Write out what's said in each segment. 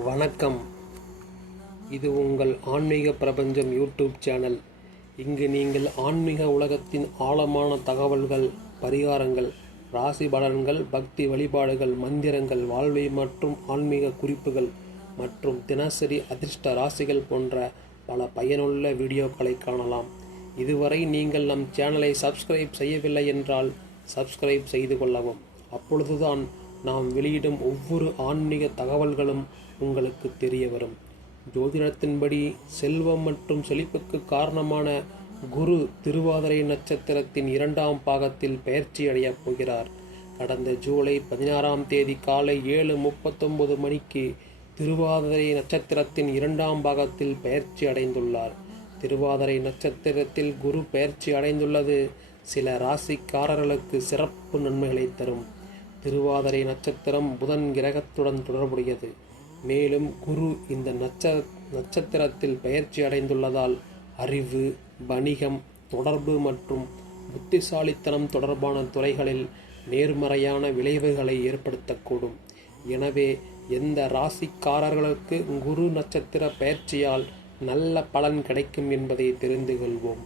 வணக்கம். இது உங்கள் ஆன்மீக பிரபஞ்சம் யூடியூப் சேனல். இங்கு நீங்கள் ஆன்மீக உலகத்தின் ஆழமான தகவல்கள், பரிகாரங்கள், ராசி பலன்கள், பக்தி வழிபாடுகள், மந்திரங்கள், வாழ்வை மற்றும் ஆன்மீக குறிப்புகள் மற்றும் தினசரி அதிர்ஷ்ட ராசிகள் போன்ற பல பயனுள்ள வீடியோக்களை காணலாம். இதுவரை நீங்கள் நம் சேனலை சப்ஸ்கிரைப் செய்யவில்லை என்றால் சப்ஸ்கிரைப் செய்து கொள்ளவும். அப்பொழுதுதான் நாம் வெளியிடும் ஒவ்வொரு ஆன்மீக தகவல்களும் உங்களுக்கு தெரிய வரும். ஜோதிடத்தின்படி செல்வம் மற்றும் செழிப்புக்கு காரணமான குரு திருவாதிரை நட்சத்திரத்தின் 2ஆம் பாகத்தில் பெயர்ச்சி அடையப் போகிறார். கடந்த ஜூலை 16ஆம் தேதி காலை 7:39 மணிக்கு திருவாதிரை நட்சத்திரத்தின் 2ஆம் பாகத்தில் பெயர்ச்சி அடைந்துள்ளார். திருவாதிரை நட்சத்திரத்தில் குரு பெயர்ச்சி அடைந்துள்ளது சில ராசிக்காரர்களுக்கு சிறப்பு நன்மைகளை தரும். திருவாதிரை நட்சத்திரம் புதன் கிரகத்துடன் தொடர்புடையது. மேலும் குரு இந்த நட்சத்திரத்தில் பெயர்ச்சி அடைந்துள்ளதால் அறிவு, வணிகம், தொடர்பு மற்றும் புத்திசாலித்தனம் தொடர்பான துறைகளில் நேர்மறையான விளைவுகளை ஏற்படுத்தக்கூடும். எனவே எந்த ராசிக்காரர்களுக்கு குரு நட்சத்திர பெயர்ச்சியால் நல்ல பலன் கிடைக்கும் என்பதை தெரிந்து கொள்வோம்.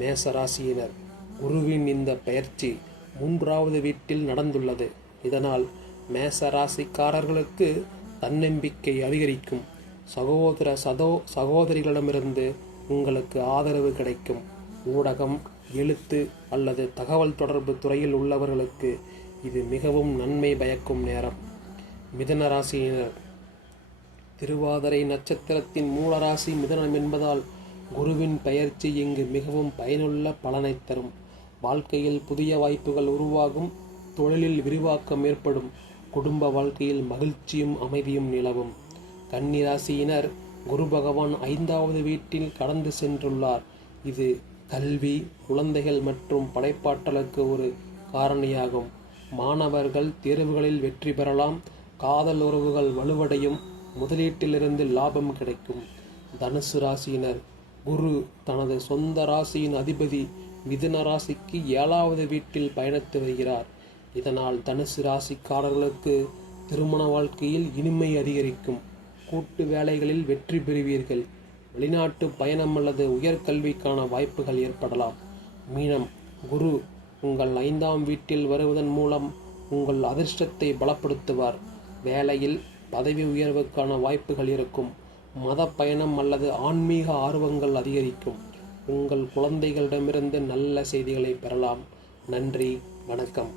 மேச ராசியினர், குருவின் இந்த பெயர்ச்சி 3வது வீட்டில் நடந்துள்ளது. இதனால் மேச ராசிக்காரர்களுக்கு தன்னம்பிக்கை அதிகரிக்கும். சகோதரிகளிடமிருந்து உங்களுக்கு ஆதரவு கிடைக்கும். ஊடகம், எழுத்து அல்லது தகவல் தொடர்பு துறையில் உள்ளவர்களுக்கு இது மிகவும் நன்மை பயக்கும் நேரம். மிதுன ராசியினர், திருவாதிரை நட்சத்திரத்தின் மூலராசி மிதுனம் என்பதால் குருவின் பெயர்ச்சி இங்கு மிகவும் பயனுள்ள பலனை தரும். வாழ்க்கையில் புதிய வாய்ப்புகள் உருவாகும். தொழிலில் விரிவாக்கம் ஏற்படும். குடும்ப வாழ்க்கையில் மகிழ்ச்சியும் அமைதியும் நிலவும். கன்னி ராசியினர், குரு பகவான் 5வது வீட்டில் கடந்து சென்றுள்ளார். இது கல்வி, குழந்தைகள் மற்றும் படைப்பாற்றலுக்கு ஒரு காரணியாகும். மாணவர்கள் தேர்வுகளில் வெற்றி பெறலாம். காதல் உறவுகள் வலுவடையும். முதலீட்டிலிருந்து லாபம் கிடைக்கும். தனுசு ராசியினர், குரு தனது சொந்த ராசியின் அதிபதி மிதுன ராசிக்கு 7வது வீட்டில் பயணித்து வருகிறார். இதனால் தனுசு ராசிக்காரர்களுக்கு திருமண வாழ்க்கையில் இனிமை அதிகரிக்கும். கூட்டு வேலைகளில் வெற்றி பெறுவீர்கள். வெளிநாட்டு பயணம் அல்லது உயர்கல்விக்கான வாய்ப்புகள் ஏற்படலாம். மீனம், குரு உங்கள் 5ஆம் வீட்டில் வருவதன் மூலம் உங்கள் அதிர்ஷ்டத்தை பலப்படுத்துவார். வேலையில் பதவி உயர்வுக்கான வாய்ப்புகள் இருக்கும். மத பயணம் அல்லது ஆன்மீக ஆர்வங்கள் அதிகரிக்கும். உங்கள் குழந்தைகளிடமிருந்து நல்ல செய்திகளை பெறலாம். நன்றி, வணக்கம்.